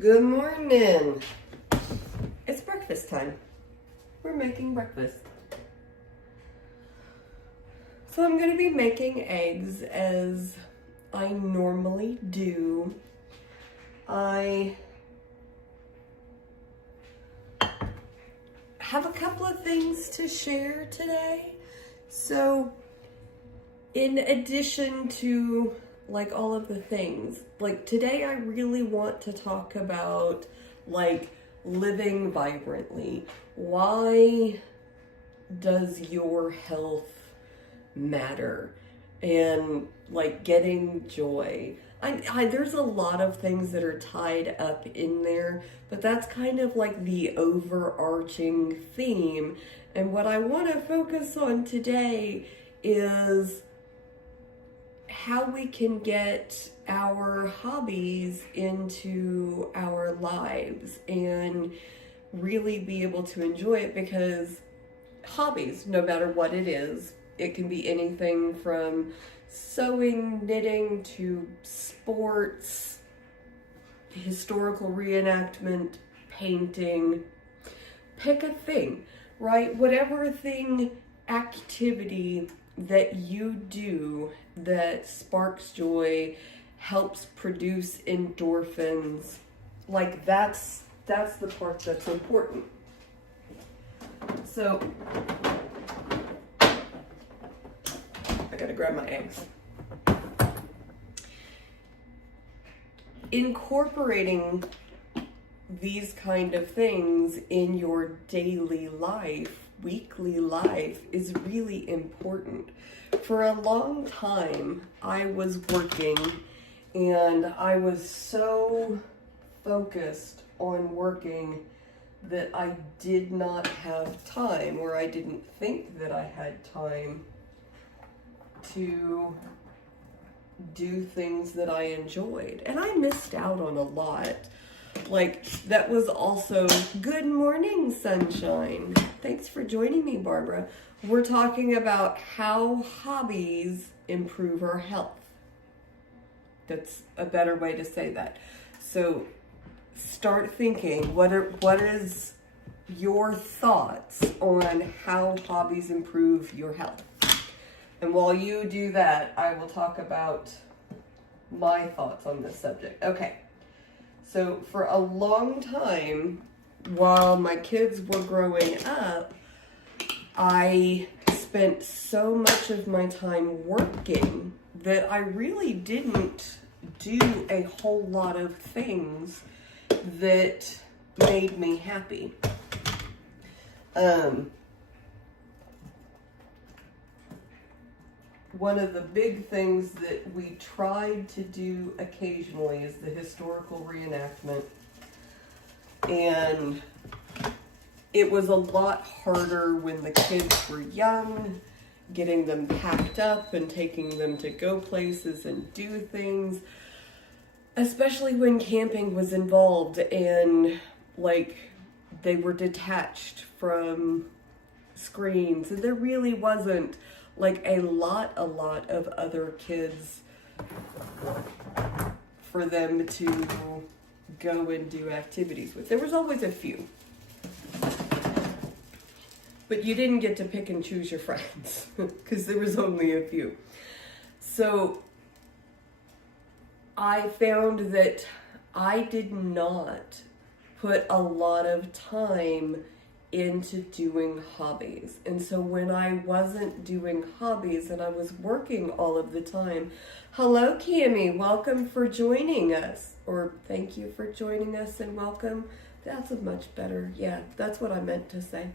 Good morning. It's breakfast time. We're making breakfast. So I'm going to be making eggs as I normally do. I have a couple of things to share today. So in addition to like all of the things, like today I really want to talk about like living vibrantly. Why does your health matter? And like getting joy. There's a lot of things that are tied up in there, but that's kind of like the overarching theme. And what I want to focus on today is how we can get our hobbies into our lives and really be able to enjoy it, because hobbies, no matter what it is, it can be anything from sewing, knitting, to sports, historical reenactment, painting. Pick a thing, right? Whatever thing, activity that you do that sparks joy, helps produce endorphins, like that's the part that's important. So I gotta grab my eggs. Incorporating these kind of things in your daily life, weekly life, is really important. For a long time, I was working and I was so focused on working that I did not have time, or I didn't think that I had time to do things that I enjoyed. And I missed out on a lot. Like, that was also, good morning, sunshine. Thanks for joining me, Barbara. We're talking about how hobbies improve our health. That's a better way to say that. So start thinking, what is your thoughts on how hobbies improve your health? And while you do that, I will talk about my thoughts on this subject. Okay. So for a long time, while my kids were growing up, I spent so much of my time working that I really didn't do a whole lot of things that made me happy. One of the big things that we tried to do occasionally is the historical reenactment. And it was a lot harder when the kids were young, getting them packed up and taking them to go places and do things, especially when camping was involved and like they were detached from screens, and there really wasn't like a lot of other kids for them to go and do activities with. There was always a few, but you didn't get to pick and choose your friends because there was only a few. So I found that I did not put a lot of time into doing hobbies. And so when I wasn't doing hobbies and I was working all of the time, hello Cammie, welcome for joining us. Or thank you for joining us and welcome. That's a much better, yeah, that's what I meant to say.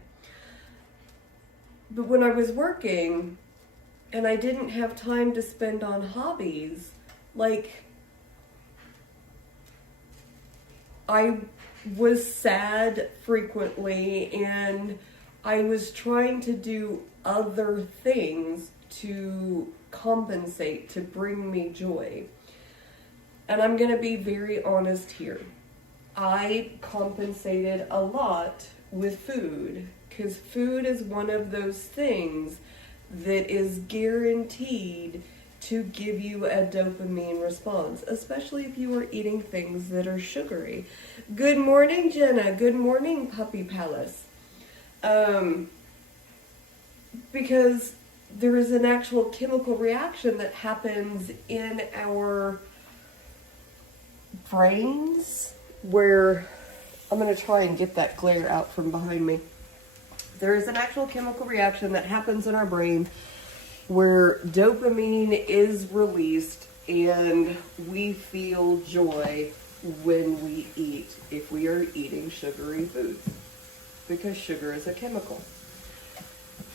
But when I was working and I didn't have time to spend on hobbies, like I was sad frequently and I was trying to do other things to compensate, to bring me joy. And I'm going to be very honest here. I compensated a lot with food, because food is one of those things that is guaranteed to give you a dopamine response, especially if you are eating things that are sugary. Good morning, Jenna. Good morning, Puppy Palace. Because there is an actual chemical reaction that happens in our brains where, I'm going to try and get that glare out from behind me. There is an actual chemical reaction that happens in our brain where dopamine is released and we feel joy when we eat, if we are eating sugary foods, because sugar is a chemical.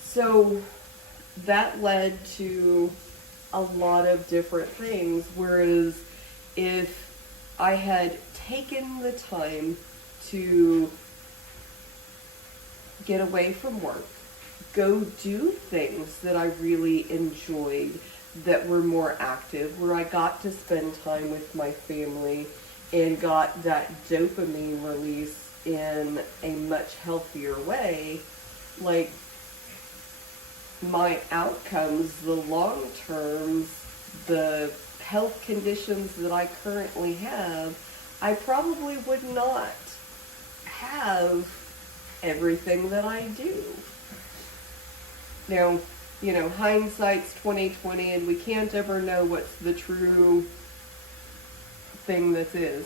So that led to a lot of different things, whereas if I had taken the time to get away from work, go do things that I really enjoyed, that were more active, where I got to spend time with my family and got that dopamine release in a much healthier way, like my outcomes, the long terms, the health conditions that I currently have, I probably would not have everything that I do. Now, you know, hindsight's 20/20, and we can't ever know what's the true thing this is.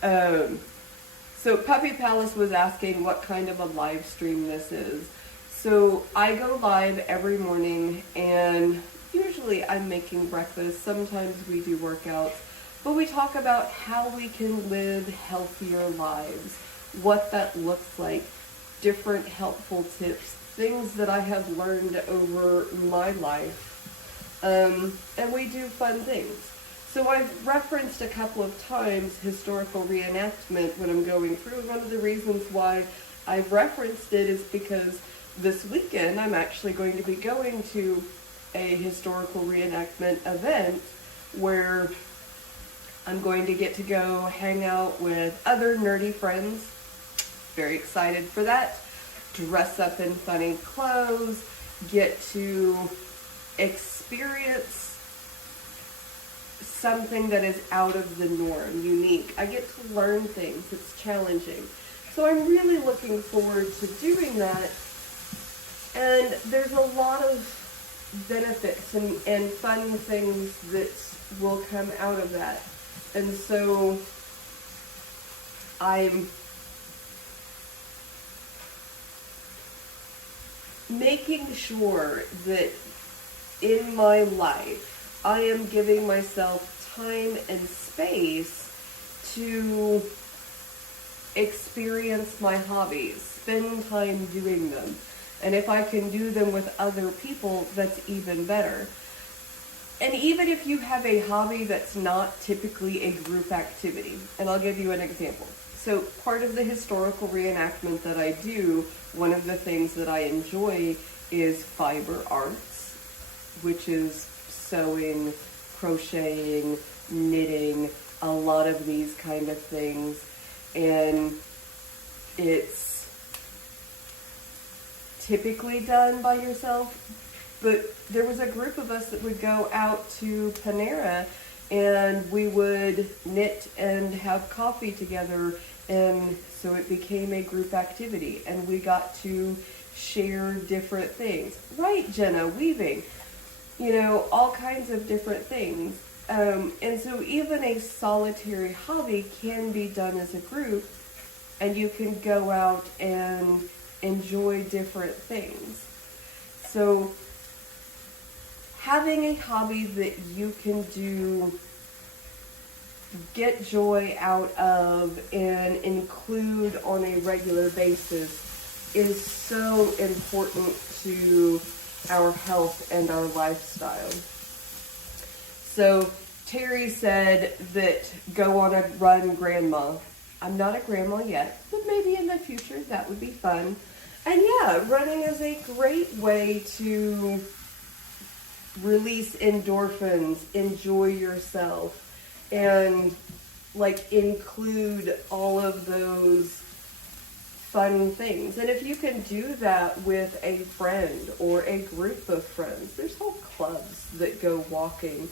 So Puppy Palace was asking what kind of a live stream this is. So I go live every morning, and usually I'm making breakfast. Sometimes we do workouts, but we talk about how we can live healthier lives, what that looks like, different helpful tips, things that I have learned over my life, and we do fun things. So I've referenced a couple of times historical reenactment when I'm going through. One of the reasons why I've referenced it is because this weekend I'm actually going to be going to a historical reenactment event where I'm going to get to go hang out with other nerdy friends. Very excited for that. Dress up in funny clothes, get to experience something that is out of the norm, unique. I get to learn things. It's challenging. So I'm really looking forward to doing that. And there's a lot of benefits and fun things that will come out of that. And so I'm making sure that in my life, I am giving myself time and space to experience my hobbies, spend time doing them. And if I can do them with other people, that's even better. And even if you have a hobby that's not typically a group activity, and I'll give you an example. So part of the historical reenactment that I do, one of the things that I enjoy is fiber arts, which is sewing, crocheting, knitting, a lot of these kind of things. And it's typically done by yourself, but there was a group of us that would go out to Panera and we would knit and have coffee together, and so it became a group activity and we got to share different things. Right, Jenna, weaving, you know, all kinds of different things. And so even a solitary hobby can be done as a group, and you can go out and enjoy different things. So having a hobby that you can do, get joy out of, and include on a regular basis is so important to our health and our lifestyle. So Terry said that go on a run, Grandma. I'm not a grandma yet, but maybe in the future that would be fun. And yeah, running is a great way to release endorphins, enjoy yourself, and like include all of those fun things. And if you can do that with a friend or a group of friends, there's whole clubs that go walking.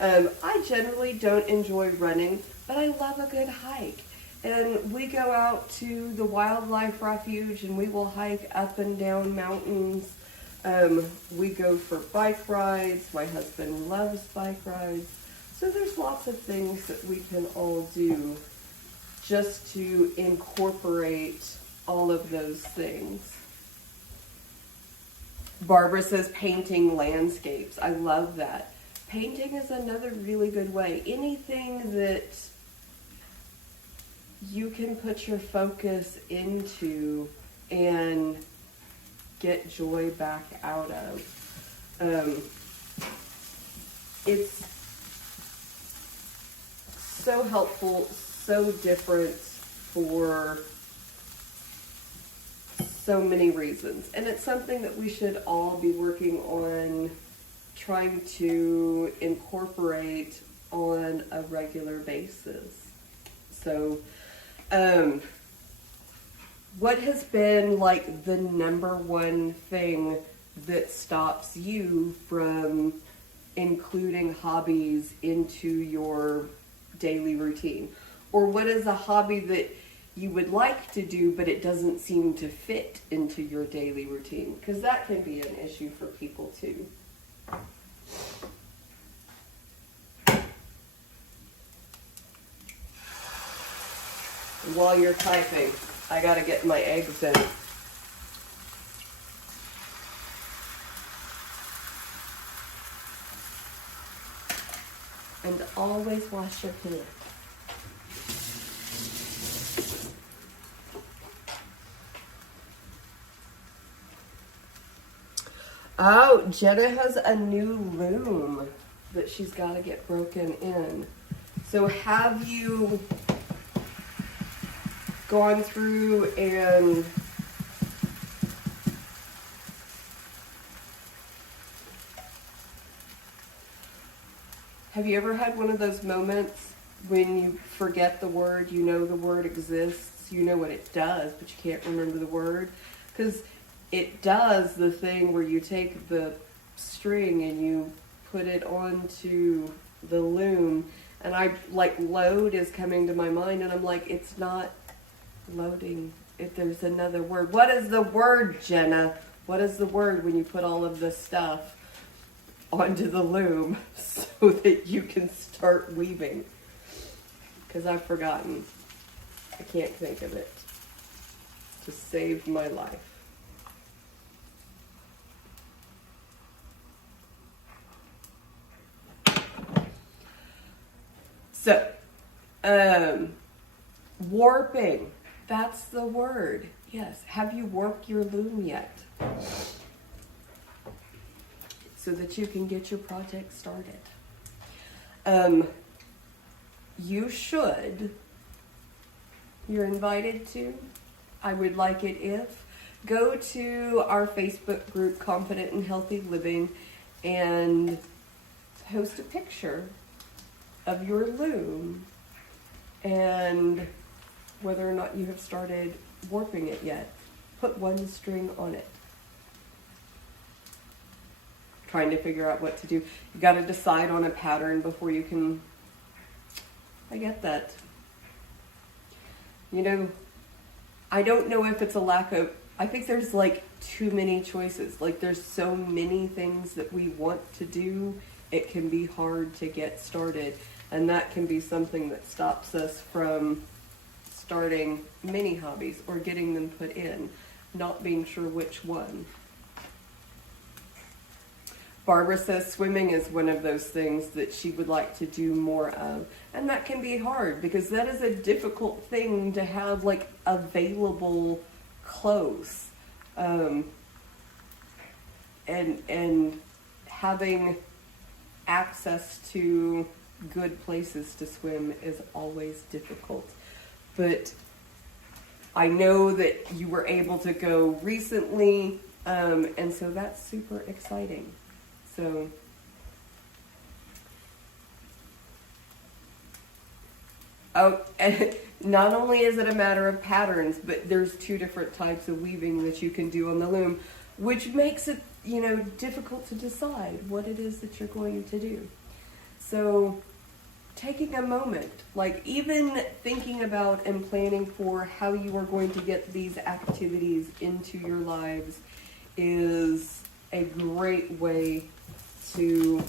I generally don't enjoy running, but I love a good hike. And we go out to the wildlife refuge and we will hike up and down mountains. We go for bike rides. My husband loves bike rides. So there's lots of things that we can all do just to incorporate all of those things. Barbara says painting landscapes. I love that. Painting is another really good way. Anything that you can put your focus into and get joy back out of. It's so helpful, so different for so many reasons. And it's something that we should all be working on trying to incorporate on a regular basis. So, what has been like the number one thing that stops you from including hobbies into your daily routine? Or what is a hobby that you would like to do, but it doesn't seem to fit into your daily routine? Because that can be an issue for people too. While you're typing, I gotta get my eggs in. And always wash your hands. Oh, Jenna has a new loom that she's got to get broken in. So have you gone through and have you ever had one of those moments when you forget the word, you know the word exists, you know what it does, but you can't remember the word? Because it does the thing where you take the string and you put it onto the loom, and load is coming to my mind, and I'm like, it's not loading. If there's another word. What is the word, Jenna? What is the word when you put all of this stuff onto the loom so that you can start weaving? Because I've forgotten. I can't think of it. To save my life. So, warping. That's the word. Yes. Have you warped your loom yet? So that you can get your project started. You should. You're invited to. I would like it if. Go to our Facebook group, Confident and Healthy Living, and post a picture of your loom and whether or not you have started warping it yet. Put one string on it. Trying to figure out what to do. You got to decide on a pattern before you can. I get that. You know, I don't know if it's a lack of, I think there's like too many choices. Like there's so many things that we want to do, it can be hard to get started. And that can be something that stops us from starting many hobbies or getting them put in, not being sure which one. Barbara says swimming is one of those things that she would like to do more of. And that can be hard because that is a difficult thing to have like available close. And having access to good places to swim is always difficult. But I know that you were able to go recently, and so that's super exciting. So, oh, and not only is it a matter of patterns, but there's 2 different types of weaving that you can do on the loom, which makes it, you know, difficult to decide what it is that you're going to do. So taking a moment, like even thinking about and planning for how you are going to get these activities into your lives is a great way to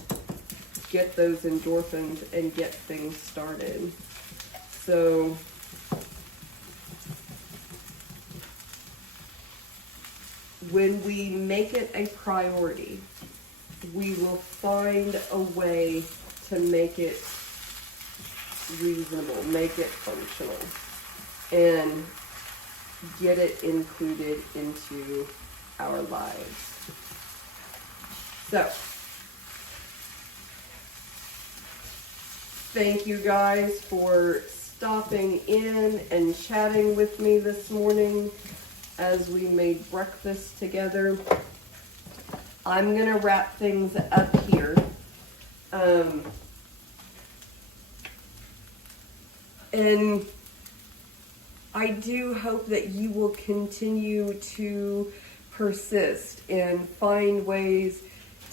get those endorphins and get things started. So when we make it a priority, we will find a way to make it reasonable, make it functional, and get it included into our lives. So, thank you guys for stopping in and chatting with me this morning as we made breakfast together. I'm going to wrap things up here. And I do hope that you will continue to persist and find ways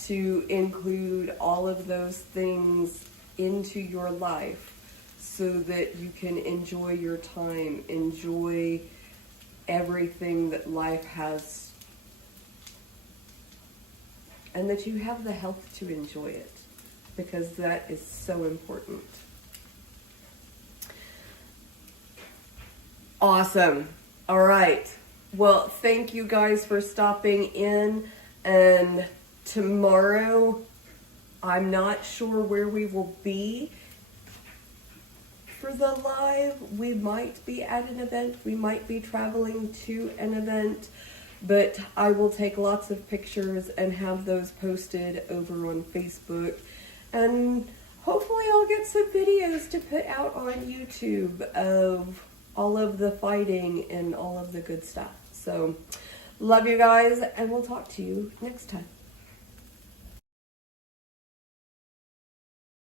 to include all of those things into your life so that you can enjoy your time, enjoy everything that life has, and that you have the health to enjoy it, because that is so important. Awesome. All right. Well, thank you guys for stopping in, and tomorrow, I'm not sure where we will be for the live. We might be at an event. We might be traveling to an event, but I will take lots of pictures and have those posted over on Facebook. And hopefully I'll get some videos to put out on YouTube of all of the fighting and all of the good stuff. So, love you guys, and we'll talk to you next time.